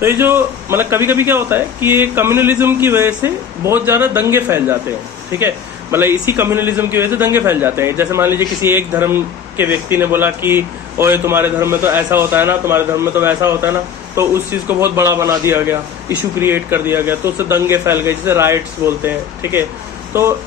तो ये जो मतलब कभी कभी क्या होता है कि ये कम्युनलिज्म की वजह से बहुत ज्यादा दंगे फैल जाते हैं, ठीक है। मतलब इसी कम्युनलिज्म की वजह से दंगे फैल जाते हैं। जैसे मान लीजिए किसी एक धर्म के व्यक्ति ने बोला कि ओए तुम्हारे धर्म में तो ऐसा होता है ना, तुम्हारे धर्म में तो वैसा होता है ना, तो उस चीज को बहुत बड़ा बना दिया गया, इशू क्रिएट कर दिया गया, तो उससे दंगे फैल गए, जिसे राइट्स बोलते हैं, ठीक है। तो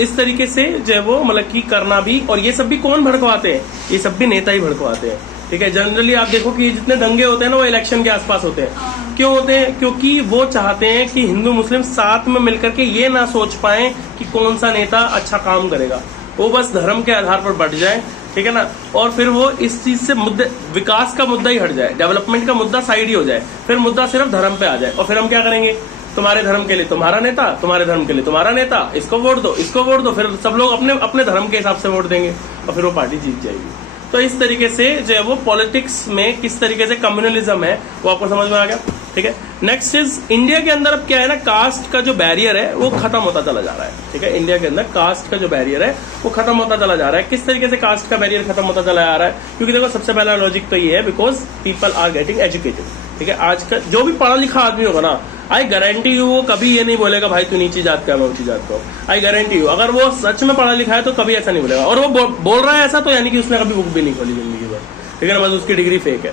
इस तरीके से जो है वो मतलब कि करना भी, और ये सब भी कौन भड़कवाते हैं, ये सब भी नेता ही भड़कवाते हैं, ठीक है। जनरली आप देखो कि जितने दंगे होते हैं ना वो इलेक्शन के आसपास होते हैं। क्यों होते हैं? क्योंकि वो चाहते हैं कि हिंदू मुस्लिम साथ में मिलकर के ये ना सोच पाए कि कौन सा नेता अच्छा काम करेगा, वो बस धर्म के आधार पर बढ़ जाए, ठीक है ना। और फिर वो इस चीज से मुद्दे, विकास का मुद्दा ही हट जाए, डेवलपमेंट का मुद्दा साइड ही हो जाए, फिर मुद्दा सिर्फ धर्म पे आ जाए। और फिर हम क्या करेंगे, तुम्हारे धर्म के लिए तुम्हारा नेता, तुम्हारे धर्म के लिए तुम्हारा नेता, इसको वोट दो, इसको वोट दो, फिर सब लोग अपने अपने धर्म के हिसाब से वोट देंगे और फिर वो पार्टी जीत जाएगी। तो इस तरीके से जो है वो पॉलिटिक्स में किस तरीके से कम्युनलिज्म है वो आपको समझ में आ गया, ठीक है। नेक्स्ट इज इंडिया के अंदर अब क्या है ना, कास्ट का जो बैरियर है वो खत्म होता चला जा रहा है, ठीक है। इंडिया के अंदर कास्ट का जो बैरियर है वो खत्म होता चला जा रहा है। किस तरीके से कास्ट का बैरियर खत्म होता चला जा रहा है? क्योंकि देखो सबसे पहला लॉजिक तो ये है, because people are getting educated, ठीक है। आज का जो भी पढ़ा लिखा आदमी होगा ना, आई गारंटी यू वो कभी ये नहीं बोलेगा भाई तू नीची जात का मैं ऊंची जात का हूँ। आई गारंटी यू, अगर वो सच में पढ़ा लिखा है तो कभी ऐसा नहीं बोलेगा, और वो बोल रहा है ऐसा तो यानी कि उसने कभी बुक भी नहीं खोली जिंदगी में, ठीक है ना, बस उसकी डिग्री फेक है।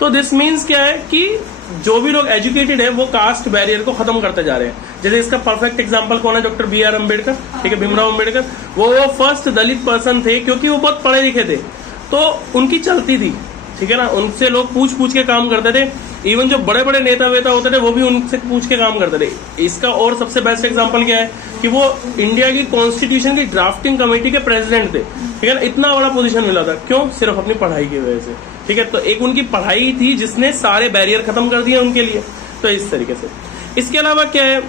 तो दिस मीन्स क्या है कि जो भी लोग एजुकेटेड है वो कास्ट बैरियर को खत्म करते जा रहे हैं। जैसे इसका परफेक्ट एग्जांपल कौन है? डॉक्टर बी आर अम्बेडकर, ठीक है, भीमराव अम्बेडकर। वो फर्स्ट दलित पर्सन थे क्योंकि वो बहुत पढ़े लिखे थे, तो उनकी चलती थी, ठीक है ना, उनसे लोग पूछ पूछ के काम करते थे। इवन जो बड़े बड़े नेता वेता होते थे वो भी उनसे पूछ के काम करते थे। इसका और सबसे बेस्ट एग्जांपल क्या है कि वो इंडिया की कॉन्स्टिट्यूशन की ड्राफ्टिंग कमेटी के प्रेसिडेंट थे, ठीक है ना। इतना बड़ा पोजीशन मिला था, क्यों? सिर्फ अपनी पढ़ाई की वजह से, ठीक है। तो एक उनकी पढ़ाई थी जिसने सारे बैरियर खत्म कर दिए उनके लिए। तो इस तरीके से इसके अलावा क्या है,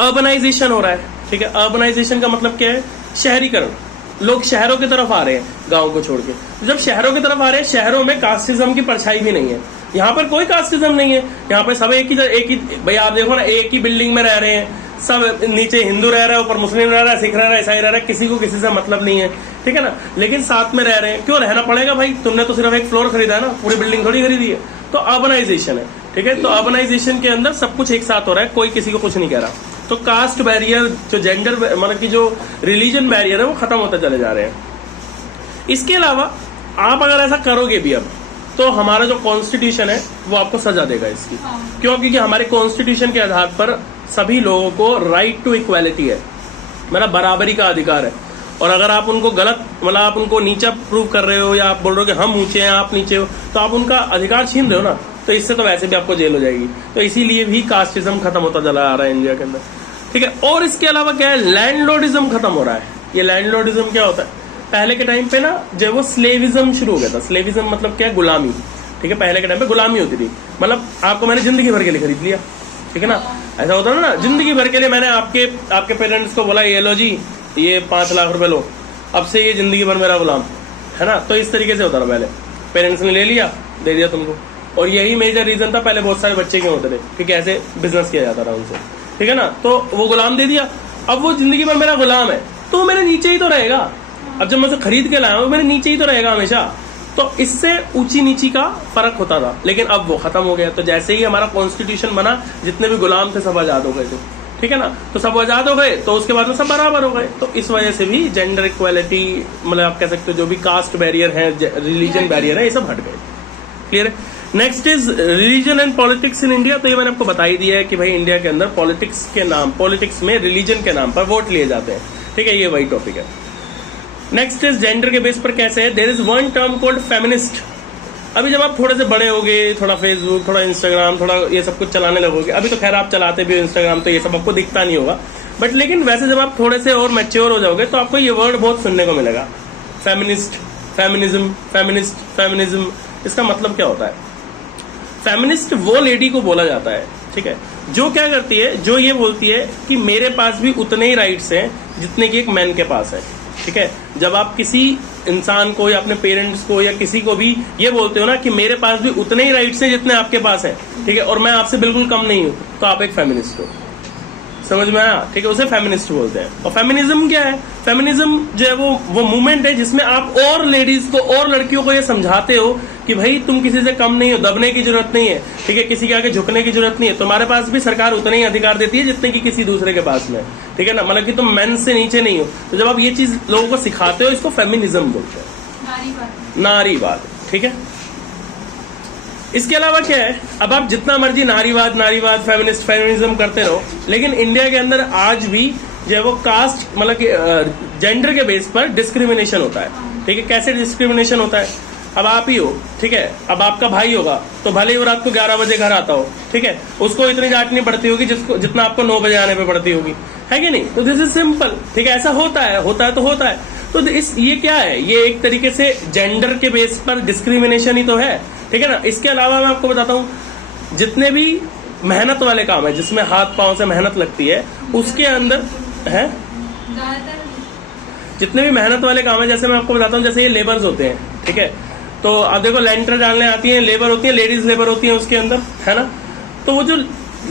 अर्बनाइजेशन हो रहा है, ठीक है। अर्बनाइजेशन का मतलब क्या है? शहरीकरण। लोग शहरों की तरफ आ रहे हैं गांव को छोड़ के। तो जब शहरों की तरफ आ रहे हैं, शहरों में कास्टिज्म की परछाई भी नहीं है। यहाँ पर कोई कास्टिज्म नहीं है, यहाँ पर सब एक ही भाई आप देखो ना, एक ही बिल्डिंग में रह रहे हैं सब, नीचे हिंदू रह रहा है, ऊपर मुस्लिम रह रहा है, सिख रह रहा है, ईसाई रह रहा है, किसी को किसी से मतलब नहीं है, ठीक है ना। लेकिन साथ में रह रहे हैं, क्यों रहना पड़ेगा भाई? तुमने तो सिर्फ एक फ्लोर खरीदा है ना, पूरी बिल्डिंग थोड़ी खरीदी है। तो अर्बनाइजेशन है, ठीक है। तो अर्बनाइजेशन के अंदर सब कुछ एक साथ हो रहा है, कोई किसी को कुछ नहीं कह रहा। तो कास्ट बैरियर, जो जेंडर मतलब की जो रिलीजन बैरियर है वो खत्म होते चले जा रहे हैं। इसके अलावा आप अगर ऐसा करोगे भी अब, तो हमारा जो कॉन्स्टिट्यूशन है वो आपको सजा देगा इसकी। क्यों? क्योंकि हमारे कॉन्स्टिट्यूशन के आधार पर सभी लोगों को राइट टू इक्वालिटी है, मतलब बराबरी का अधिकार है। और अगर आप उनको गलत, मतलब आप उनको नीचा प्रूव कर रहे हो, या आप बोल रहे हो कि हम ऊंचे हैं आप नीचे हो, तो आप उनका अधिकार छीन रहे हो ना। तो इससे तो वैसे भी आपको जेल हो जाएगी। तो इसीलिए भी कास्टिज्म खत्म होता चला आ रहा है इंडिया के अंदर, ठीक है। और इसके अलावा क्या है, लैंडलॉर्डिज्म खत्म हो रहा है। ये लैंडलॉर्डिज्म क्या होता है? पहले के टाइम पे ना जब वो स्लेविज्म शुरू हो गया था। स्लेविज्म मतलब क्या है? गुलामी, ठीक है। पहले के टाइम पे गुलामी होती थी, मतलब आपको मैंने जिंदगी भर के लिए खरीद लिया, ठीक है ना। ऐसा होता है ना, जिंदगी भर के लिए मैंने आपके पेरेंट्स को बोला ये लो जी, ये 5 लाख रुपए लो, अब से ये जिंदगी भर मेरा गुलाम है ना। तो इस तरीके से होता था पहले, पेरेंट्स ने ले लिया, दे दिया तुमको। और यही मेजर रीजन था पहले बहुत सारे बच्चे क्यों होते थे, क्योंकि ऐसे बिजनेस किया जाता था उनसे, ठीक है ना। तो वो गुलाम दे दिया, अब वो जिंदगी भर मेरा गुलाम है, तो मेरे नीचे ही तो रहेगा। अब जब मैं उसे खरीद के लाया हूं मेरे नीचे ही तो रहेगा हमेशा। तो इससे ऊंची नीची का फर्क होता था, लेकिन अब वो खत्म हो गया। तो जैसे ही हमारा कॉन्स्टिट्यूशन बना, जितने भी गुलाम थे सब आजाद हो गए थे, ठीक है ना। तो सब आजाद हो गए, तो उसके बाद में सब बराबर हो गए। तो इस वजह से भी जेंडर इक्वालिटी, मतलब आप कह सकते हो जो भी कास्ट बैरियर है, रिलीजन बैरियर है, ये सब हट गए। क्लियर है? Next is religion and politics in India. तो ये मैंने आपको बता ही दिया है कि भाई इंडिया के अंदर पॉलिटिक्स में रिलीजन के नाम पर वोट लिए जाते हैं, ठीक है। ये वही टॉपिक है। नेक्स्ट इज जेंडर के बेस पर कैसे है, there is one term called feminist. अभी जब आप थोड़े से बड़े होगे, थोड़ा फेसबुक, थोड़ा इंस्टाग्राम, थोड़ा ये सब कुछ चलाने लगोगे, अभी तो खैर आप चलाते भी हो इंस्टाग्राम, तो ये सब आपको दिखता नहीं होगा, बट लेकिन वैसे जब आप थोड़े से और मैच्योर हो जाओगे तो आपको ये वर्ड बहुत सुनने को मिलेगा, फेमिनिस्ट, फेमिनिज्म, फेमिनिस्ट, फेमिनिज्म। इसका मतलब क्या होता है? फेमिनिस्ट वो लेडी को बोला जाता है, ठीक है, जो क्या करती है, जो ये बोलती है कि मेरे पास भी उतने ही राइट्स हैं जितने कि एक मैन के पास है, ठीक है। जब आप किसी इंसान को या अपने पेरेंट्स को या किसी को भी ये बोलते हो ना कि मेरे पास भी उतने ही राइट्स हैं जितने आपके पास हैं, ठीक है, और मैं आपसे बिल्कुल कम नहीं हूं, तो आप एक फेमिनिस्ट हो। समझ में आया? ठीक है, उसे फेमिनिस्ट बोलते हैं। और फेमिनिज्म क्या है? फेमिनिज्म जो है वो मूवमेंट है जिसमें आप और लेडीज को और लड़कियों को ये समझाते हो कि भाई तुम किसी से कम नहीं हो, दबने की जरूरत नहीं है, ठीक है, किसी के आगे झुकने की जरूरत नहीं है, तुम्हारे पास भी सरकार उतने ही अधिकार देती है जितने की किसी दूसरे के पास में, ठीक है ना, मतलब कि तुम मेन से नीचे नहीं हो। तो जब आप ये चीज लोगों को सिखाते हो, इसको फेमिनिज्म बोलते हैं, नारीवाद, ठीक है। इसके अलावा क्या है, अब आप जितना मर्जी नारीवाद नारीवाद फेमिनिज्म करते रहो, लेकिन इंडिया के अंदर आज भी जो है वो कास्ट मतलब कि जेंडर के बेस पर डिस्क्रिमिनेशन होता है, ठीक है। कैसे डिस्क्रिमिनेशन होता है? अब आप ही हो, ठीक है, अब आपका भाई होगा तो भले ही वो रात को 11 बजे घर आता हो, ठीक है, उसको इतनी डांट नहीं पड़ती होगी जितना आपको 9 बजे आने पे पड़ती होगी, है कि नहीं? तो दिस इज सिंपल, ठीक है, ऐसा होता है तो होता है। तो ये क्या है? ये एक तरीके से जेंडर के बेस पर डिस्क्रिमिनेशन ही तो है, ठीक है ना। इसके अलावा मैं आपको बताता हूँ, जितने भी मेहनत वाले काम है जिसमें हाथ पांव से मेहनत लगती है, उसके अंदर है जितने भी मेहनत वाले काम है, जैसे मैं आपको बताता हूँ, जैसे ये लेबर्स होते हैं, ठीक है, तो अब देखो लेंटर डालने आती है, लेबर होती है, लेडीज लेबर होती है उसके अंदर, है ना। तो वो जो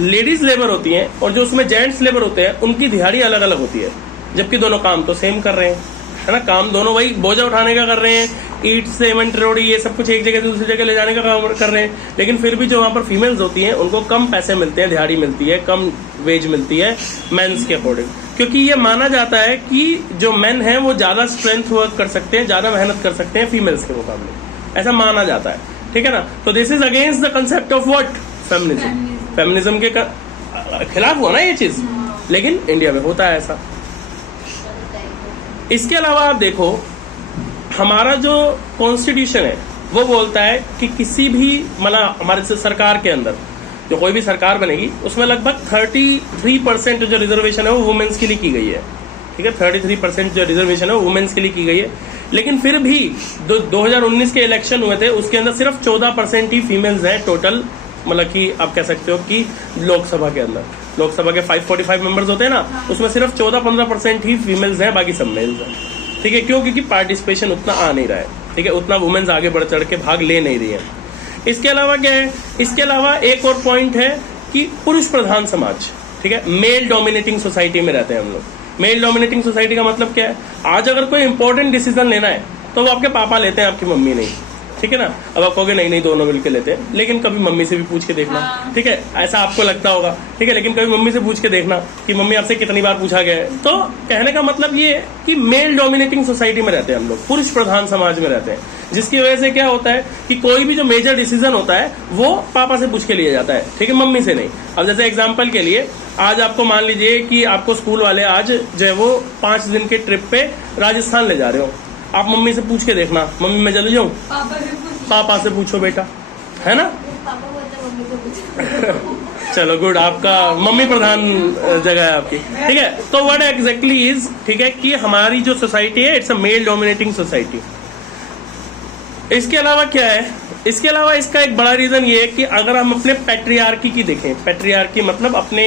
लेडीज लेबर होती है और जो उसमें जेंट्स लेबर होते हैं, उनकी दिहाड़ी अलग अलग होती है, जबकि दोनों काम तो सेम कर रहे हैं, है ना। काम दोनों वही बोझा उठाने का कर रहे हैं, ईट सीमेंट रोड़ी ये सब कुछ एक जगह से दूसरी जगह ले जाने का काम कर रहे हैं, लेकिन फिर भी जो वहां पर फीमेल्स होती हैं उनको कम पैसे मिलते हैं, दिहाड़ी मिलती है, कम वेज मिलती है मेंस के अकॉर्डिंग, क्योंकि ये माना जाता है कि जो मेन है वो ज्यादा स्ट्रेंथ वर्क कर सकते हैं, ज्यादा मेहनत कर सकते हैं फीमेल्स के मुकाबले, ऐसा माना जाता है, ठीक है ना। तो this is against the concept of what? Feminism. Feminism के खिलाफ हुआ ना ये चीज, लेकिन इंडिया में होता है ऐसा। इसके अलावा आप देखो, हमारा जो कॉन्स्टिट्यूशन है वो बोलता है कि किसी भी मतलब हमारे सरकार के अंदर जो कोई भी सरकार बनेगी उसमें लगभग 33% जो रिजर्वेशन है वो वुमेन्स के लिए की गई है, ठीक है, 33% जो रिजर्वेशन है वो वुमेन्स के लिए की गई है। लेकिन फिर भी 2019 के इलेक्शन हुए थे, उसके अंदर सिर्फ 14% ही फीमेल्स हैं टोटल, मतलब कि आप कह सकते हो कि लोकसभा के अंदर, लोकसभा के 545 मेंबर्स होते हैं ना, उसमें सिर्फ 14-15% ही फीमेल्स हैं, बाकी सब मेल्स हैं, ठीक है। क्यों? क्योंकि पार्टिसिपेशन उतना आ नहीं रहा है, ठीक है, उतना वुमेन्स आगे बढ़ चढ़ के भाग ले नहीं रही है। इसके अलावा क्या है? इसके अलावा एक और पॉइंट है कि पुरुष प्रधान समाज, ठीक है, मेल डोमिनेटिंग सोसाइटी में रहते हैं हम लोग। मेल डोमिनेटिंग सोसाइटी का मतलब क्या है? आज अगर कोई इंपॉर्टेंट डिसीजन लेना है तो वो आपके पापा लेते हैं, आपकी मम्मी नहीं, ठीक है ना। अब आप कहोगे नहीं दोनों मिलकर लेते हैं, लेकिन कभी मम्मी से भी पूछ के देखना, ठीक है, ऐसा आपको लगता होगा, ठीक है, लेकिन कभी मम्मी से पूछ के देखना कि मम्मी आपसे कितनी बार पूछा गया है। तो कहने का मतलब ये है कि मेल डोमिनेटिंग सोसाइटी में रहते हैं हम लोग, पुरुष प्रधान समाज में रहते हैं, जिसकी वजह से क्या होता है कि कोई भी जो मेजर डिसीजन होता है वो पापा से पूछ के लिया जाता है, ठीक है, मम्मी से नहीं। अब जैसे एग्जाम्पल के लिए, आज आपको मान लीजिए कि आपको स्कूल वाले आज जो है वो 5 दिन के ट्रिप पे राजस्थान ले जा रहे हो, आप मम्मी से पूछ के देखना, मम्मी मैं चले जाऊं? पापा से पूछो बेटा, है ना। चलो गुड, आपका मम्मी प्रधान जगह है आपकी, ठीक है। तो व्हाट एग्जैक्टली इज, ठीक है, कि हमारी जो सोसाइटी है it's a male dominating society. इसके अलावा क्या है? इसके अलावा इसका एक बड़ा रीजन ये है कि अगर हम अपने पैट्रियार्की की देखें, पैट्रियार्की मतलब अपने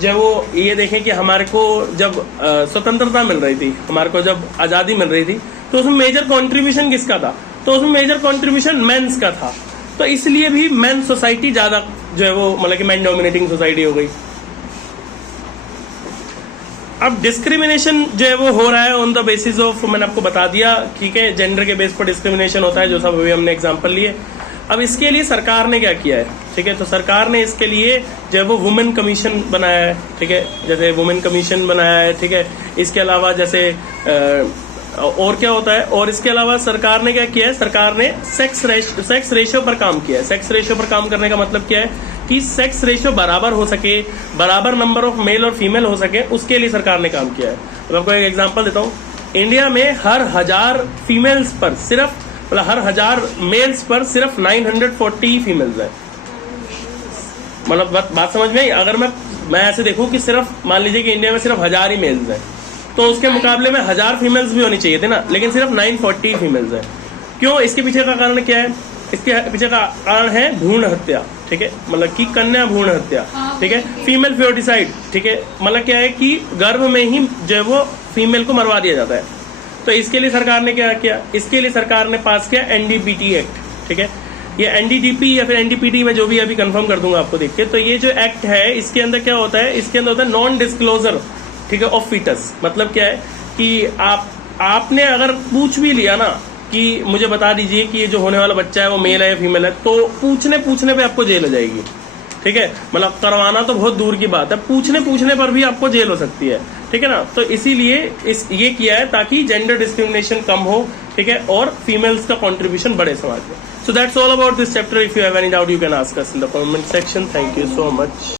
जब वो ये देखें कि हमारे को जब स्वतंत्रता मिल रही थी, हमारे को जब आजादी मिल रही थी, तो उसमें मेजर कंट्रीब्यूशन किसका था? तो उसमें मेजर कंट्रीब्यूशन मेंस का था। तो इसलिए भी मेन सोसाइटी ज्यादा जो है वो मतलब कि मेन डोमिनेटिंग सोसाइटी हो गई। अब डिस्क्रिमिनेशन जो है वो हो रहा है ऑन द बेसिस ऑफ, मैंने आपको बता दिया, ठीक है, जेंडर के बेस पर डिस्क्रिमिनेशन होता है, जो सब अभी हमने एग्जांपल लिए। अब इसके लिए सरकार ने क्या किया है, ठीक है, तो सरकार ने इसके लिए जो है वो वुमेन कमीशन बनाया है, ठीक है, जैसे वुमेन कमीशन बनाया है, ठीक है। इसके अलावा जैसे और क्या होता है, और इसके अलावा सरकार ने क्या किया है, सरकार ने सेक्स रेशियो पर काम किया है। सेक्स रेशियो पर काम करने का मतलब क्या है कि सेक्स रेशियो बराबर हो सके, बराबर नंबर ऑफ मेल और फीमेल हो सके, उसके लिए सरकार ने काम किया है। तो आपको एक एग्जांपल देता हूँ, इंडिया में हर 1000 फीमेल्स पर सिर्फ, मतलब हर 1000 मेल्स पर सिर्फ 940 फीमेल्स है। मतलब बात समझ में आई? अगर मैं ऐसे देखूं कि सिर्फ मान लीजिए कि इंडिया में सिर्फ 1000 ही मेल्स हैं, तो उसके मुकाबले में 1000 फीमेल्स भी होनी चाहिए थी ना, लेकिन सिर्फ 940 फीमेल्स है। क्यों? इसके पीछे का कारण क्या है? इसके पीछे का कारण है भ्रूण हत्या, ठीक है, मतलब कि कन्या भ्रूण हत्या, ठीक है, फीमेल फ्योटिसाइड, ठीक है, मतलब क्या है कि गर्भ में ही जो है वो फीमेल को मरवा दिया जाता है। तो इसके लिए सरकार ने क्या किया? इसके लिए सरकार ने पास किया NDPT एक्ट, ठीक है। ये एनडीडीपी या फिर एनडीपीडी में जो भी अभी कंफर्म कर दूंगा आपको देख के। तो ये जो एक्ट है इसके अंदर क्या होता है, इसके अंदर होता है नॉन डिस्क्लोजर, ठीक है, ऑफ फीटस। मतलब क्या है कि आपने अगर पूछ भी लिया ना कि मुझे बता दीजिए कि ये जो होने वाला बच्चा है वो मेल है या फीमेल है, तो पूछने पे आपको जेल हो जाएगी, ठीक है। मतलब करवाना तो बहुत दूर की बात है, पूछने पर भी आपको जेल हो सकती है, ठीक है ना। तो इसीलिए ये किया है ताकि जेंडर डिस्क्रिमिनेशन कम हो, ठीक है, और फीमेल्स का कंट्रीब्यूशन बढ़े समाज में। So that's all about this chapter. If you have any doubt you can ask us in the comment section. Thank you so much.